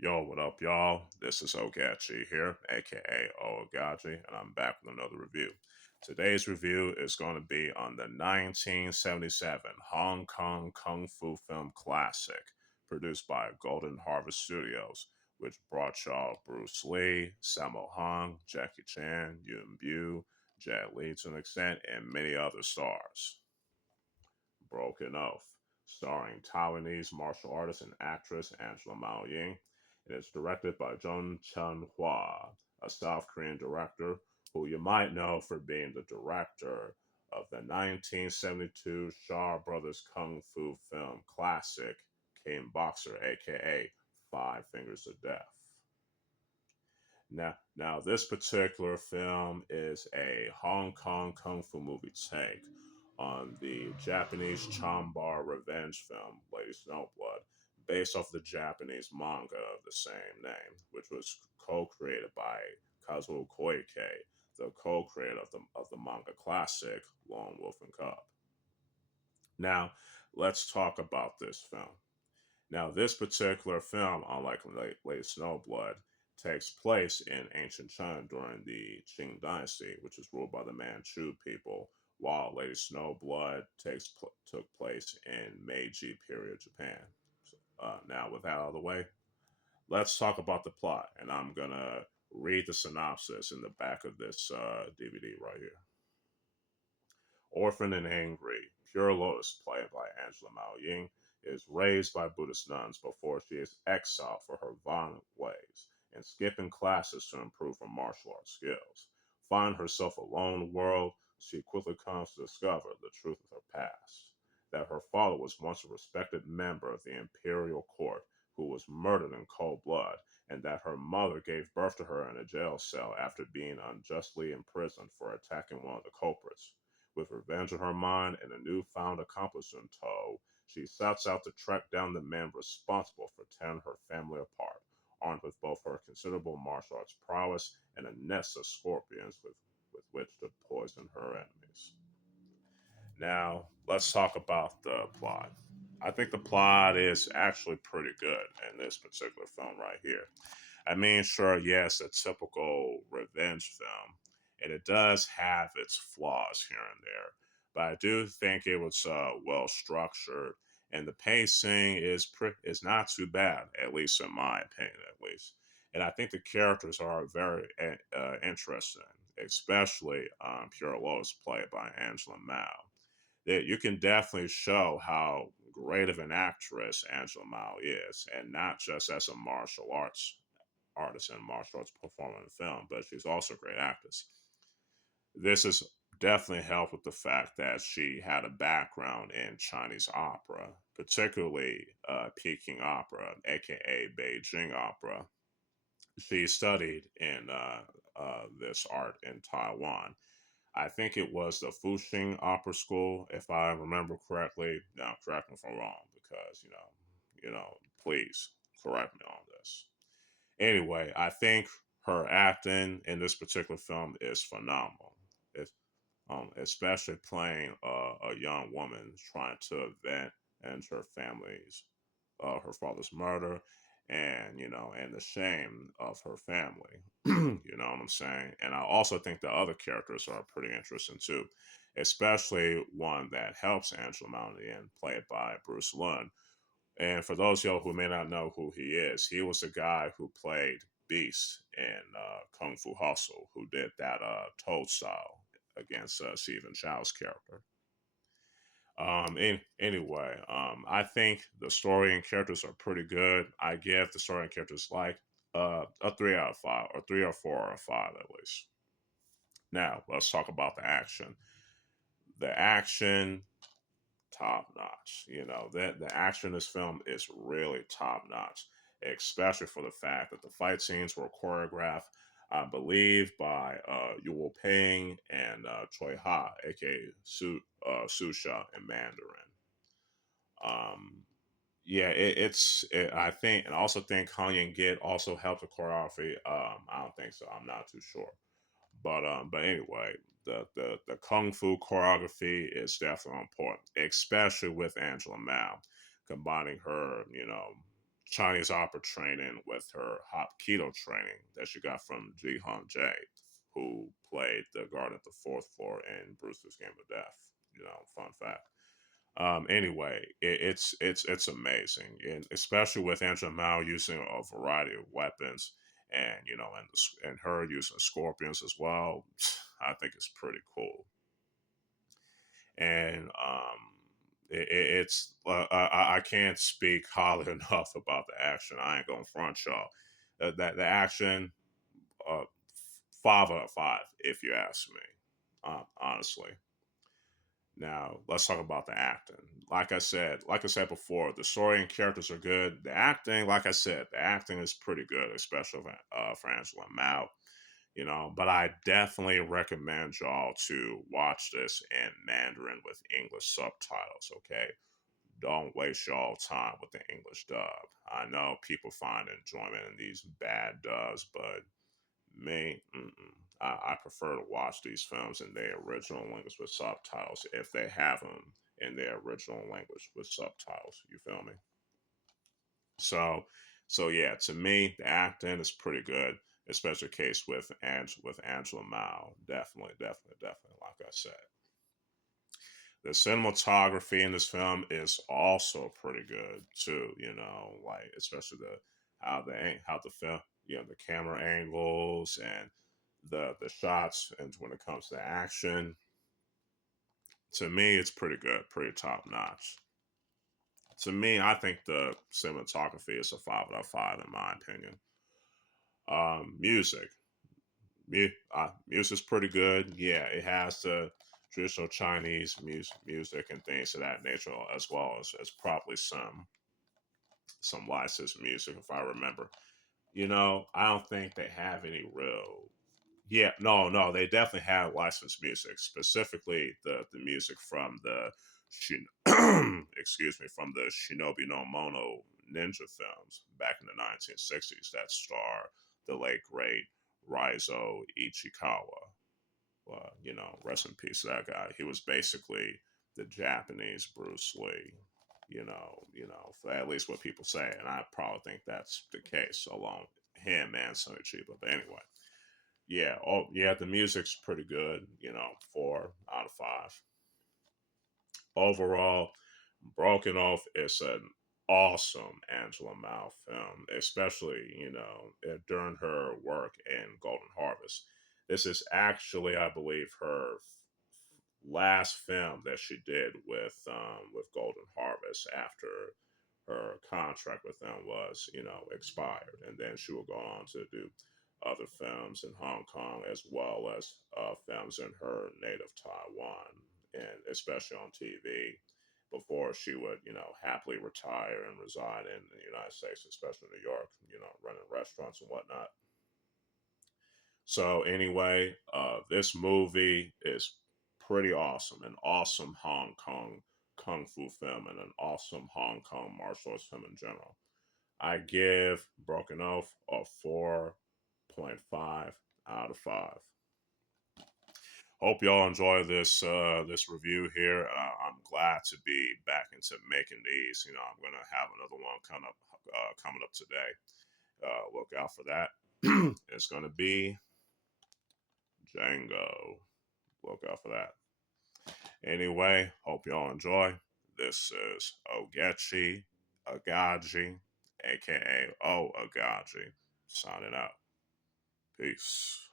Yo, what up, y'all? This is Oaghaji here, aka Oaghaji, and I'm back with another review. Today's review is going to be on the 1977 Hong Kong Kung Fu film classic, produced by Golden Harvest Studios, which brought y'all Bruce Lee, Sammo Hung, Jackie Chan, Yuen Bu, Jet Li to an extent, and many other stars. Broken Oath, starring Taiwanese martial artist and actress Angela Mao Ying. It is directed by Chang-Hwa, a South Korean director who you might know for being the director of the 1972 Shaw Brothers Kung Fu film classic King Boxer, aka Five Fingers of Death. Now, this particular film is a Hong Kong kung fu movie take on the Japanese Chambar revenge film Lady Snowblood, based off the Japanese manga of the same name, which was co-created by Kazuo Koike, the co-creator of the manga classic Lone Wolf and Cub. Now, let's talk about this film. Now, this particular film, unlike Lady Snowblood, takes place in ancient China during the Qing Dynasty, which is ruled by the Manchu people, while Lady Snowblood took place in Meiji period Japan. Now, with that out of the way, let's talk about the plot, and I'm gonna read the synopsis in the back of this DVD right here. Orphaned and angry, Pure Lotus, played by Angela Mao Ying, is raised by Buddhist nuns before she is exiled for her violent ways and skipping classes to improve her martial arts skills. Finding herself alone in the world, she quickly comes to discover the truth of her past. That her father was once a respected member of the imperial court who was murdered in cold blood, and that her mother gave birth to her in a jail cell after being unjustly imprisoned for attacking one of the culprits. With revenge on her mind and a newfound accomplice in tow, she sets out to track down the men responsible for tearing her family apart, armed with both her considerable martial arts prowess and a nest of scorpions with which to poison her enemies. Now, let's talk about the plot. I think the plot is actually pretty good in this particular film right here. I mean, sure, yes, a typical revenge film, and it does have its flaws here and there, but I do think it was well structured, and the pacing is not too bad, at least in my opinion, at least. And I think the characters are very interesting, especially Pure Lotus, played by Angela Mao. That you can definitely show how great of an actress Angela Mao is, and not just as a martial arts artist and martial arts performer in film, but she's also a great actress. This is definitely helped with the fact that she had a background in Chinese opera, particularly Peking opera, aka Beijing opera. She studied in this art in Taiwan. I think it was the Fuxing Opera School, if I remember correctly. Now, correct me if I'm wrong, because please correct me on this. Anyway, I think her acting in this particular film is phenomenal. It's, especially playing a young woman trying to avenge her family's, her father's murder, and and the shame of her family. You know what I'm saying? And I also think the other characters are pretty interesting too, especially one that helps Angela Mount in the end, played by Bruce Leung. And for those of y'all who may not know who he was the guy who played Beast in Kung Fu Hustle, who did that Toad style against Stephen Chow's character. Anyway, I think the story and characters are pretty good. I give the story and characters like a 3 out of 5, or 3 or 4 out of 5 at least. Now, let's talk about the action. The action, top notch. The action in this film is really top notch, especially for the fact that the fight scenes were choreographed, I believe, by Yu Ping and Choi Ha, aka Susha in Mandarin. Um, yeah, I think, and I also think Hong Yang Git also helped the choreography. I don't think so. I'm not too sure. But anyway, the kung fu choreography is definitely important, especially with Angela Mao, combining her, Chinese opera training with her Hapkido training that she got from Ji Hong Jae, who played the guard at the fourth floor in Brewster's Game of Death. Fun fact. Anyway, it's amazing, and especially with Angela Mao using a variety of weapons, and and her using scorpions as well. I think it's pretty cool, and it's I can't speak highly enough about the action. I ain't gonna front y'all. That the action, uh, 5 out of 5, if you ask me. Honestly. Now let's talk about the acting. Like I said before, the story and characters are good. The acting, like I said, the acting is pretty good, especially for Angela Mao. But I definitely recommend y'all to watch this in Mandarin with English subtitles. Okay, don't waste y'all time with the English dub. I know people find enjoyment in these bad dubs, but me, I prefer to watch these films in their original language with subtitles if they have them in their original language with subtitles. You feel me? So, so yeah, to me, the acting is pretty good, especially case with with Angela Mao. Definitely, definitely, definitely. Like I said, the cinematography in this film is also pretty good too. Like especially how the film, the camera angles and the shots, and when it comes to action, to me, it's pretty good, pretty top notch. To me, I think the cinematography is a 5 out of 5 in my opinion. Music, music's pretty good. Yeah, it has the traditional Chinese music and things of that nature, as well as probably some licensed music, if I remember. I don't think they have any real. Yeah, no, no, they definitely have licensed music, specifically the music from the excuse me, from the Shinobi no Mono ninja films back in the 1960s that star the late great Raizo Ichikawa. Rest in peace to that guy. He was basically the Japanese Bruce Lee. For at least what people say, and I probably think that's the case along him and Sonny Chiba. But anyway, yeah, yeah, the music's pretty good. 4 out of 5. Overall, Broken Oath is an awesome Angela Mao film, especially during her work in Golden Harvest. This is actually, I believe, her last film that she did with Golden Harvest after her contract with them was expired, and then she will go on to do other films in Hong Kong as well as films in her native Taiwan, and especially on TV before she would happily retire and reside in the United States, especially New York, running restaurants and whatnot. So anyway, this movie is pretty awesome. An awesome Hong Kong kung fu film and an awesome Hong Kong martial arts film in general. I give Broken Oath a 4.5 out of 5. Hope y'all enjoy this review here. I'm glad to be back into making these. I'm gonna have another one coming up today. Look out for that. It's gonna be Django. Look out for that. Anyway, hope y'all enjoy. This is Oaghaji, aka Oaghaji, signing out. Peace.